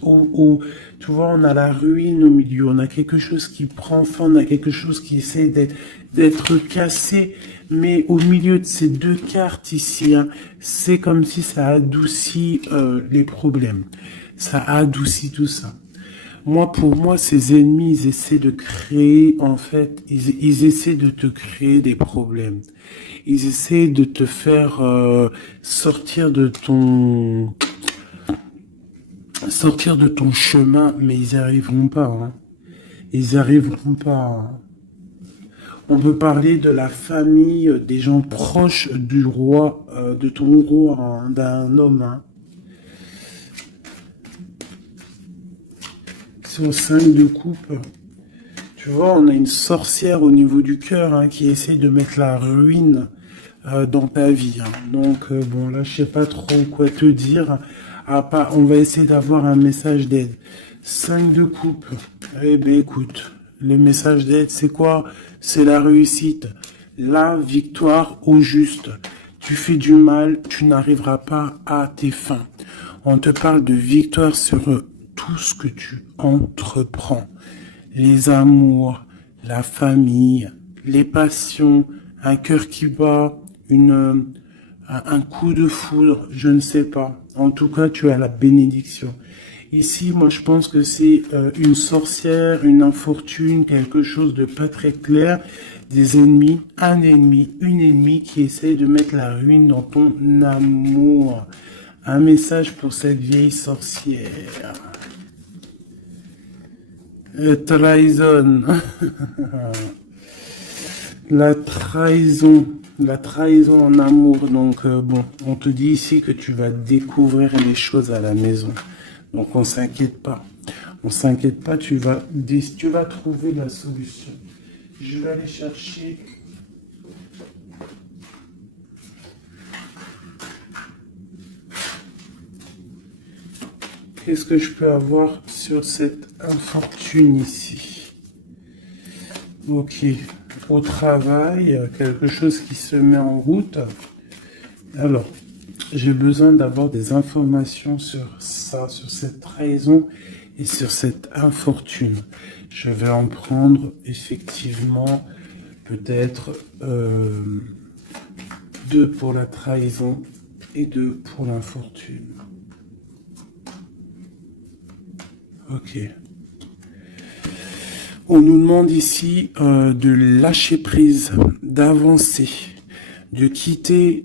Tu vois, on a la ruine au milieu. On a quelque chose qui prend fin. On a quelque chose qui essaie d'être cassé. Mais au milieu de ces deux cartes ici, hein, c'est comme si ça adoucit les problèmes. Ça adoucit tout ça. Pour moi, ces ennemis, ils essaient de créer, en fait, ils essaient de te créer des problèmes. Ils essaient de te faire sortir de ton chemin, mais ils n'y arriveront pas, hein. Ils n'y arriveront pas, hein. On peut parler de la famille, des gens proches du roi, de ton roi, hein, d'un homme, hein. C'est au 5 de coupe. Tu vois, on a une sorcière au niveau du cœur, hein, qui essaie de mettre la ruine dans ta vie, hein. Donc, bon, là, je sais pas trop quoi te dire. On va essayer d'avoir un message d'aide. 5 de coupe. Eh ben, écoute, le message d'aide, c'est quoi? C'est la réussite, la victoire au juste. Tu fais du mal, tu n'arriveras pas à tes fins. On te parle de victoire sur tout ce que tu entreprends. Les amours, la famille, les passions, un cœur qui bat, un coup de foudre, je ne sais pas. En tout cas, tu as la bénédiction. Ici, moi, je pense que c'est une sorcière, une infortune, quelque chose de pas très clair, des ennemis, un ennemi, une ennemie qui essaye de mettre la ruine dans ton amour. Un message pour cette vieille sorcière. Trahison. La trahison en amour. Donc bon, on te dit ici que tu vas découvrir les choses à la maison. Donc on s'inquiète pas. On s'inquiète pas, tu vas trouver la solution. Je vais aller chercher. Qu'est-ce que je peux avoir sur cette infortune ici? Ok. Au travail, quelque chose qui se met en route. Alors, j'ai besoin d'avoir des informations sur ça, sur cette trahison et sur cette infortune. Je vais en prendre effectivement peut-être 2 pour la trahison et 2 pour l'infortune. Ok. On nous demande ici de lâcher prise, d'avancer, de quitter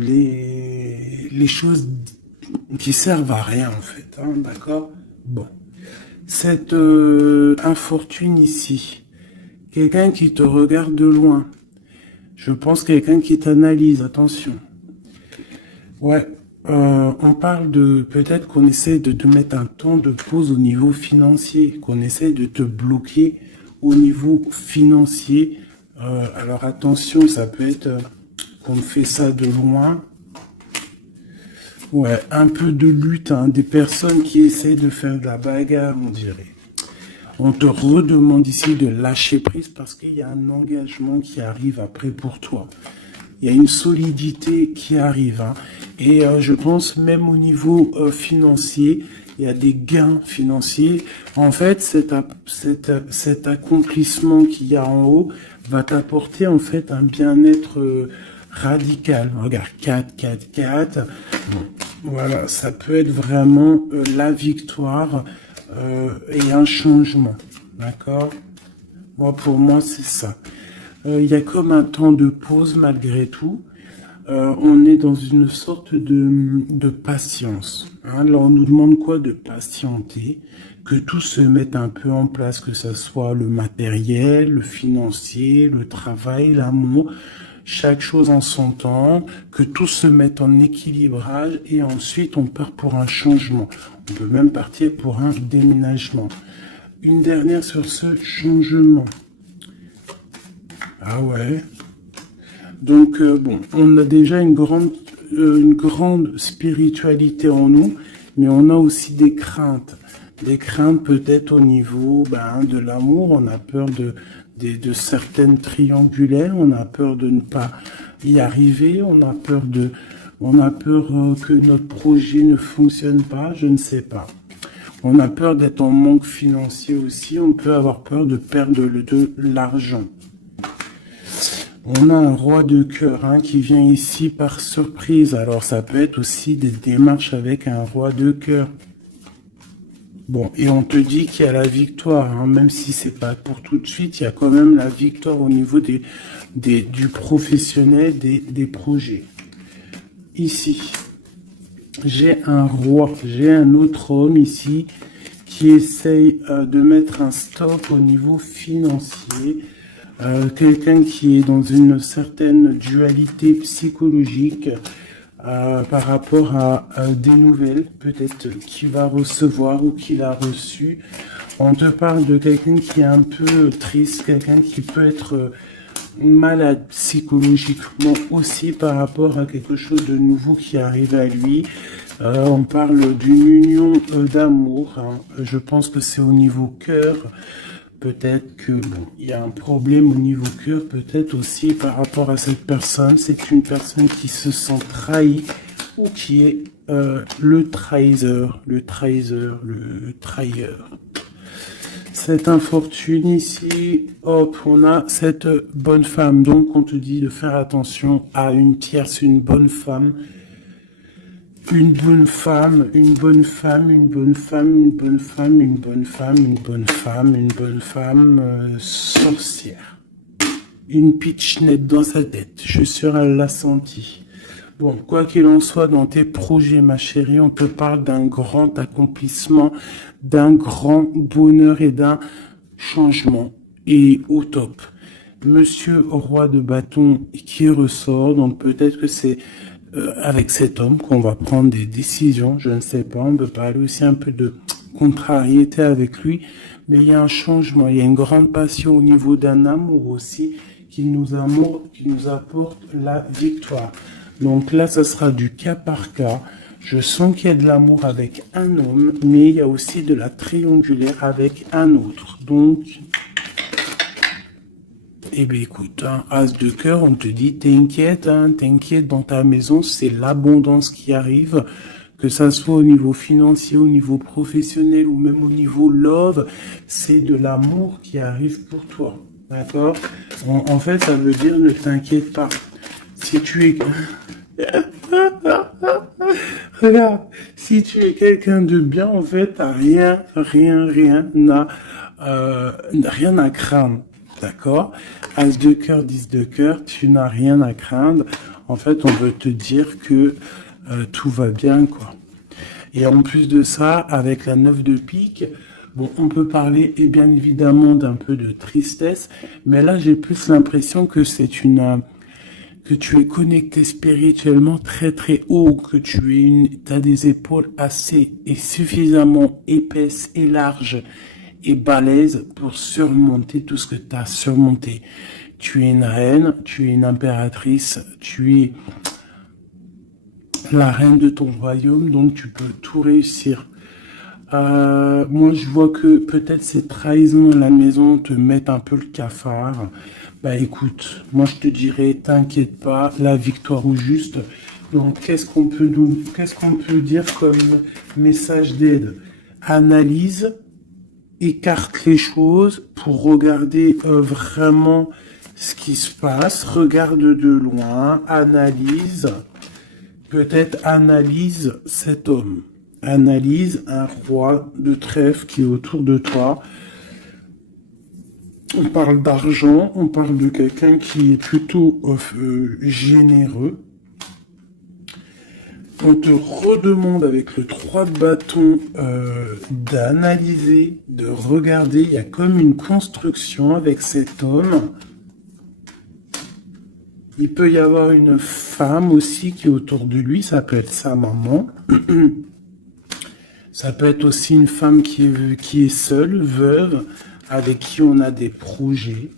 les choses qui servent à rien en fait, hein, d'accord? Bon, cette infortune ici, quelqu'un qui te regarde de loin, je pense quelqu'un qui t'analyse, attention. Ouais, on parle de peut-être qu'on essaie de te mettre un temps de pause au niveau financier, qu'on essaie de te bloquer au niveau financier. Alors attention, ça peut être qu'on fait ça de loin. Ouais, un peu de lutte, hein, des personnes qui essaient de faire de la bagarre, on dirait. On te redemande ici de lâcher prise parce qu'il y a un engagement qui arrive après pour toi. Il y a une solidité qui arrive, hein. Et je pense même au niveau financier, il y a des gains financiers. En fait, cet accomplissement qu'il y a en haut va t'apporter en fait un bien-être radical. Regarde, 4, 4, 4. Voilà, ça peut être vraiment la victoire et un changement. D'accord? Moi, pour moi, c'est ça. Il y a comme un temps de pause malgré tout. On est dans une sorte de patience. Hein. Là, on nous demande quoi? De patienter, que tout se mette un peu en place, que ce soit le matériel, le financier, le travail, l'amour, chaque chose en son temps, que tout se mette en équilibrage et ensuite on part pour un changement. On peut même partir pour un déménagement. Une dernière sur ce changement. Ah ouais. Donc bon, on a déjà une grande spiritualité en nous, mais on a aussi des craintes. Des craintes peut-être au niveau de l'amour. On a peur de certaines triangulaires. On a peur de ne pas y arriver. On a peur que notre projet ne fonctionne pas. Je ne sais pas. On a peur d'être en manque financier aussi. On peut avoir peur de perdre de l'argent. On a un roi de cœur qui vient ici par surprise. Alors ça peut être aussi des démarches avec un roi de cœur. Bon, et on te dit qu'il y a la victoire, même si c'est pas pour tout de suite, il y a quand même la victoire au niveau du professionnel, des projets. Ici, j'ai un roi, j'ai un autre homme ici qui essaye de mettre un stop au niveau financier. Quelqu'un qui est dans une certaine dualité psychologique par rapport à des nouvelles, peut-être qu'il va recevoir ou qu'il a reçu. On te parle de quelqu'un qui est un peu triste, quelqu'un qui peut être malade psychologiquement aussi par rapport à quelque chose de nouveau qui arrive à lui. On parle d'une union d'amour. Je pense que c'est au niveau cœur. Peut-être que il y a un problème au niveau cœur, peut-être aussi par rapport à cette personne. C'est une personne qui se sent trahie ou qui est le trahisseur. Cette infortune ici, hop, on a cette bonne femme. Donc on te dit de faire attention à une tierce, une bonne femme. Une bonne femme, une bonne femme, une bonne femme, une bonne femme, une bonne femme, une bonne femme, une bonne femme sorcière. Une pitchnette dans sa tête, je suis sûr elle l'a senti. Bon, quoi qu'il en soit, dans tes projets, ma chérie, on te parle d'un grand accomplissement, d'un grand bonheur et d'un changement. Et au top. Monsieur roi de bâton qui ressort, donc peut-être que c'est avec cet homme qu'on va prendre des décisions, je ne sais pas, on peut parler aussi un peu de contrariété avec lui, mais il y a un changement, il y a une grande passion au niveau d'un amour aussi qui nous apporte la victoire. Donc là, ça sera du cas par cas. Je sens qu'il y a de l'amour avec un homme, mais il y a aussi de la triangulaire avec un autre. Donc, eh bien écoute, as de cœur, on te dit t'inquiète, t'inquiète dans ta maison, c'est l'abondance qui arrive, que ça soit au niveau financier, au niveau professionnel ou même au niveau love, c'est de l'amour qui arrive pour toi, d'accord? En fait, ça veut dire ne t'inquiète pas. Si tu es... Regarde, si tu es quelqu'un de bien, en fait, t'as rien à craindre. D'accord? As de cœur, 10 de cœur, tu n'as rien à craindre. En fait, on veut te dire que tout va bien, quoi. Et en plus de ça, avec la 9 de pique, bon, on peut parler, et bien évidemment, d'un peu de tristesse, mais là, j'ai plus l'impression que que tu es connecté spirituellement très très haut, que t'as des épaules assez et suffisamment épaisses et larges et balèzes pour surmonter tout ce que tu as surmonté. Tu es une reine, tu es une impératrice, tu es la reine de ton royaume, donc tu peux tout réussir. Moi, je vois que peut-être ces trahisons à la maison te mettent un peu le cafard. Bah écoute, moi je te dirais, t'inquiète pas, la victoire au juste. Donc, qu'est-ce qu'on peut dire comme message d'aide? Analyse, écarte les choses pour regarder vraiment ce qui se passe. Regarde de loin, analyse. Peut-être analyse cet homme. Analyse un roi de trèfle qui est autour de toi. On parle d'argent, on parle de quelqu'un qui est plutôt généreux. On te redemande avec le 3 de bâton d'analyser, de regarder. Il y a comme une construction avec cet homme. Il peut y avoir une femme aussi qui est autour de lui, ça peut être sa maman. Ça peut être aussi une femme qui est seule, veuve, avec qui on a des projets.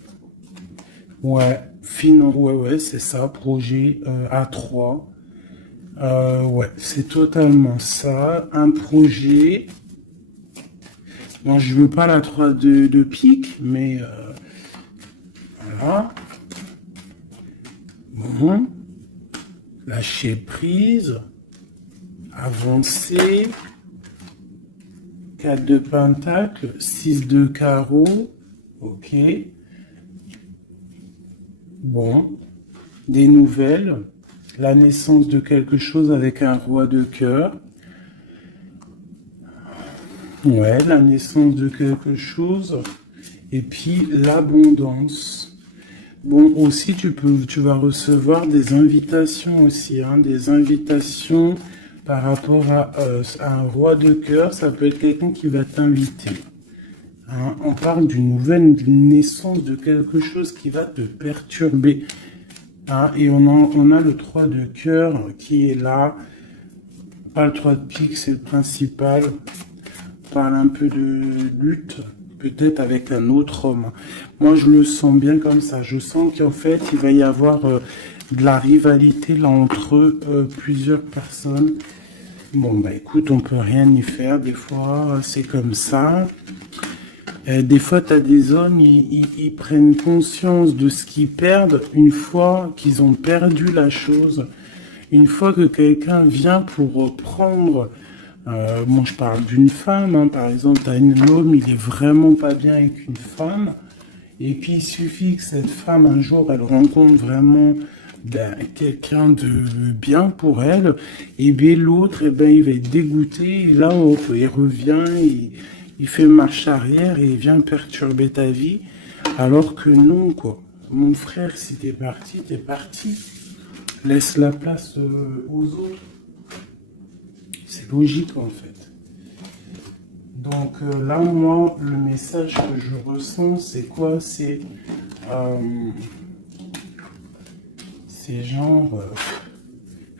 Ouais, ouais, c'est ça, projet A3. Ouais, c'est totalement ça. Un projet. Bon, je veux pas la 3 de pique, mais voilà. Bon. Lâcher prise. Avancer. 4 de pentacle. 6 de carreau. Ok. Bon. Des nouvelles. La naissance de quelque chose avec un roi de cœur. Ouais, la naissance de quelque chose. Et puis l'abondance. Bon, aussi, tu vas recevoir des invitations aussi, hein, des invitations par rapport à un roi de cœur. Ça peut être quelqu'un qui va t'inviter. Hein, on parle d'une nouvelle naissance de quelque chose qui va te perturber. Hein, et on a le 3 de cœur qui est là. Pas le 3 de pique, c'est le principal. On parle un peu de lutte, peut-être avec un autre homme. Moi, je le sens bien comme ça. Je sens qu'en fait, il va y avoir de la rivalité là entre plusieurs personnes. Bon, bah écoute, on peut rien y faire. Des fois, c'est comme ça. Des fois, tu as des hommes, ils prennent conscience de ce qu'ils perdent une fois qu'ils ont perdu la chose. Une fois que quelqu'un vient pour reprendre, moi je parle d'une femme, hein, par exemple, tu as un homme, il est vraiment pas bien avec une femme, et puis il suffit que cette femme, un jour, elle rencontre vraiment quelqu'un de bien pour elle, et bien l'autre, il va être dégoûté, et là, il revient, il fait marche arrière et il vient perturber ta vie, alors que non, quoi. Mon frère, si t'es parti, t'es parti. Laisse la place aux autres. C'est logique, en fait. Donc là, moi, le message que je ressens, c'est quoi? C'est genre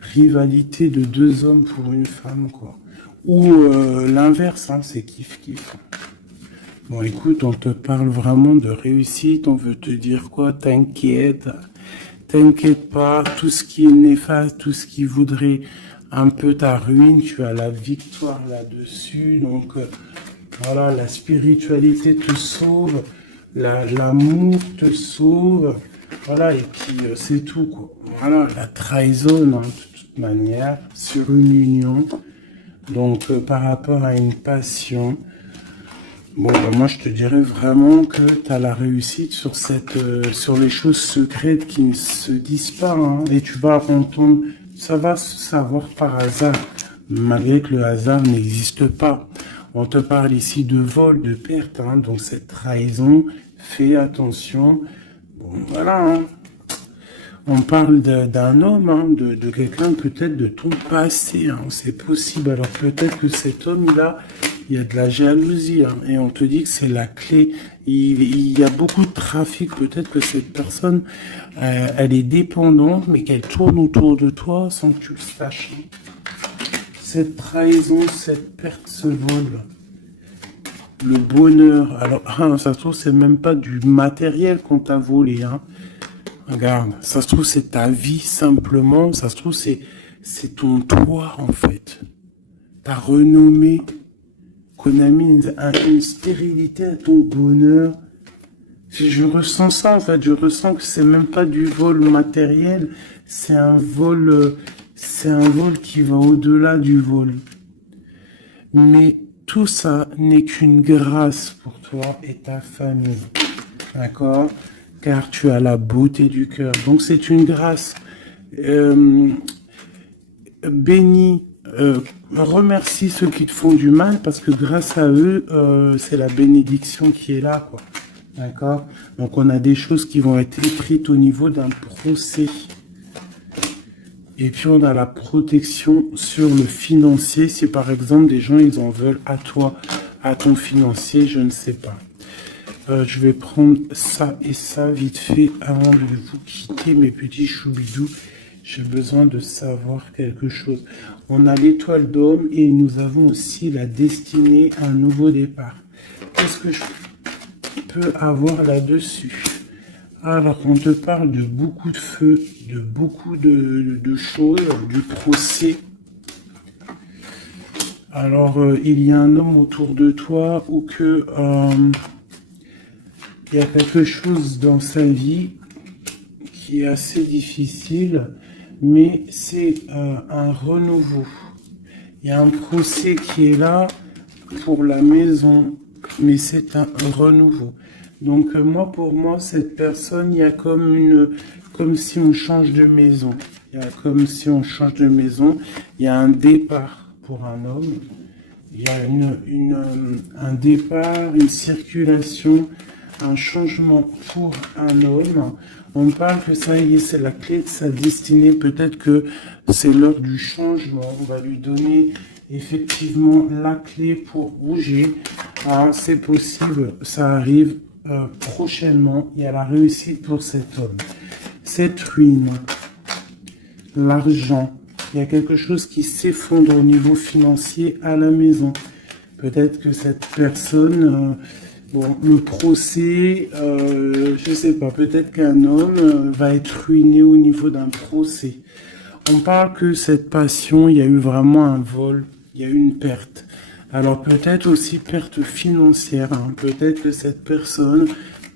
rivalité de deux hommes pour une femme, quoi. Ou l'inverse, hein, c'est kiff-kiff. Bon, écoute, on te parle vraiment de réussite, on veut te dire quoi? T'inquiète, t'inquiète pas, tout ce qui est néfaste, tout ce qui voudrait un peu ta ruine, tu as la victoire là-dessus. Donc, voilà, la spiritualité te sauve, l'amour te sauve, voilà, et puis c'est tout, quoi. Voilà, la trahison, hein, de toute manière, sur une union. Donc, par rapport à une passion, bon, bah, moi, je te dirais vraiment que tu as la réussite sur sur les choses secrètes qui ne se disent pas, hein, et tu vas entendre, ça va se savoir par hasard. malgré que le hasard n'existe pas. On te parle ici de vol, de perte, hein, donc cette trahison, fais attention. Bon, voilà, hein. On parle d'un homme, hein, de quelqu'un peut-être de ton passé, hein, c'est possible. Alors peut-être que cet homme-là, il y a de la jalousie, hein, et on te dit que c'est la clé. Il y a beaucoup de trafic, peut-être que cette personne, elle est dépendante, mais qu'elle tourne autour de toi sans que tu le saches. Cette trahison, cette perte, ce vol, le bonheur. Alors, hein, ça se trouve, c'est même pas du matériel qu'on t'a volé, hein. Regarde, ça se trouve, c'est ta vie simplement. Ça se trouve, c'est ton toit, en fait. Ta renommée. Qu'on a mis une stérilité à ton bonheur. Je ressens ça, en fait. Je ressens que c'est même pas du vol matériel. C'est un vol qui va au-delà du vol. Mais tout ça n'est qu'une grâce pour toi et ta famille. D'accord? Car tu as la beauté du cœur. Donc c'est une grâce. Bénis, remercie ceux qui te font du mal parce que grâce à eux, c'est la bénédiction qui est là, quoi. D'accord? Donc on a des choses qui vont être écrites au niveau d'un procès. Et puis on a la protection sur le financier. Si par exemple des gens ils en veulent à toi, à ton financier, je ne sais pas. Je vais prendre ça et ça vite fait avant de vous quitter, mes petits choubidous. J'ai besoin de savoir quelque chose. On a l'étoile d'homme et nous avons aussi la destinée à un nouveau départ. Qu'est-ce que je peux avoir là-dessus? Alors, on te parle de beaucoup de feu, de beaucoup de choses, du procès. Alors, il y a un homme autour de toi ou que il y a quelque chose dans sa vie qui est assez difficile, mais c'est un renouveau. Il y a un procès qui est là pour la maison, mais c'est un renouveau. Donc moi, pour moi, cette personne, il y a comme si on change de maison. Il y a comme si on change de maison. Il y a un départ pour un homme. Il y a un départ, une circulation, un changement pour un homme. On parle que ça y est, c'est la clé de sa destinée. Peut-être que c'est l'heure du changement. On va lui donner effectivement la clé pour bouger. Ah, c'est possible, ça arrive prochainement. Il y a la réussite pour cet homme. Cette ruine, l'argent. Il y a quelque chose qui s'effondre au niveau financier à la maison. Peut-être que cette personne... bon, le procès, je sais pas, peut-être qu'un homme va être ruiné au niveau d'un procès. On parle que cette passion, il y a eu vraiment un vol, il y a eu une perte. Alors peut-être aussi perte financière, hein. Peut-être que cette personne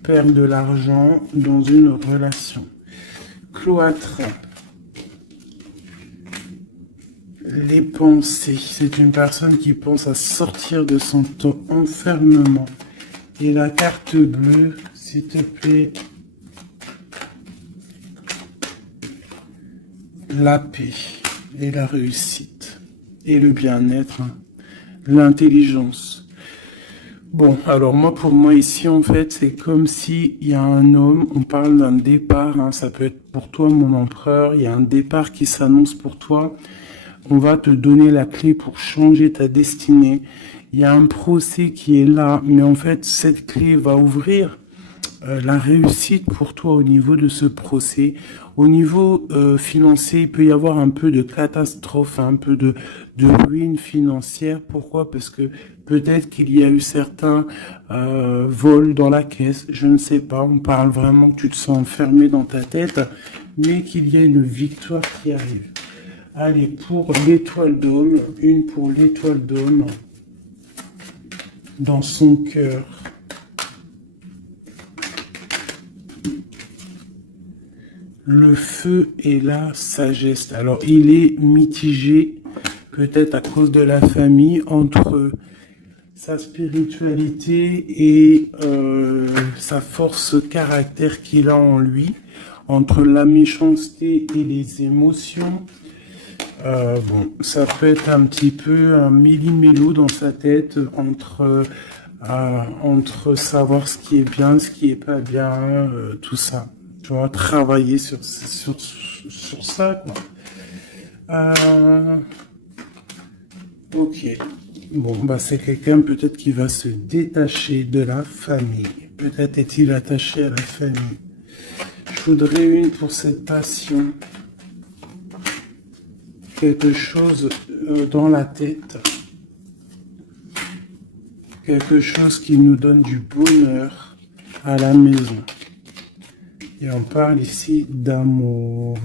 perd de l'argent dans une relation. Cloître. Les pensées, c'est une personne qui pense à sortir de son enfermement. Et la carte bleue, s'il te plaît, la paix et la réussite et le bien-être, hein, l'intelligence. Bon, alors moi, pour moi ici, en fait, c'est comme si il y a un homme, on parle d'un départ, hein, ça peut être pour toi, mon empereur, il y a un départ qui s'annonce pour toi. On va te donner la clé pour changer ta destinée. Il y a un procès qui est là, mais en fait, cette clé va ouvrir la réussite pour toi au niveau de ce procès. Au niveau financier, il peut y avoir un peu de catastrophe, un peu de ruine financière. Pourquoi? Parce que peut-être qu'il y a eu certains vols dans la caisse, je ne sais pas. On parle vraiment que tu te sens enfermé dans ta tête, mais qu'il y a une victoire qui arrive. Allez, pour l'étoile d'homme, une pour l'étoile d'homme, dans son cœur. Le feu et la sagesse. Alors, il est mitigé, peut-être à cause de la famille, entre sa spiritualité et sa force caractère qu'il a en lui, entre la méchanceté et les émotions. Bon, ça peut être un petit peu un méli-mélo dans sa tête entre savoir ce qui est bien, ce qui est pas bien, tout ça. Tu vois, travailler sur ça, quoi. Euh, ok. Bon, bah c'est quelqu'un peut-être qui va se détacher de la famille. Peut-être est-il attaché à la famille. Je voudrais une pour cette passion. Quelque chose dans la tête. Quelque chose qui nous donne du bonheur à la maison. Et on parle ici d'amour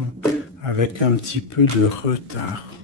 avec un petit peu de retard.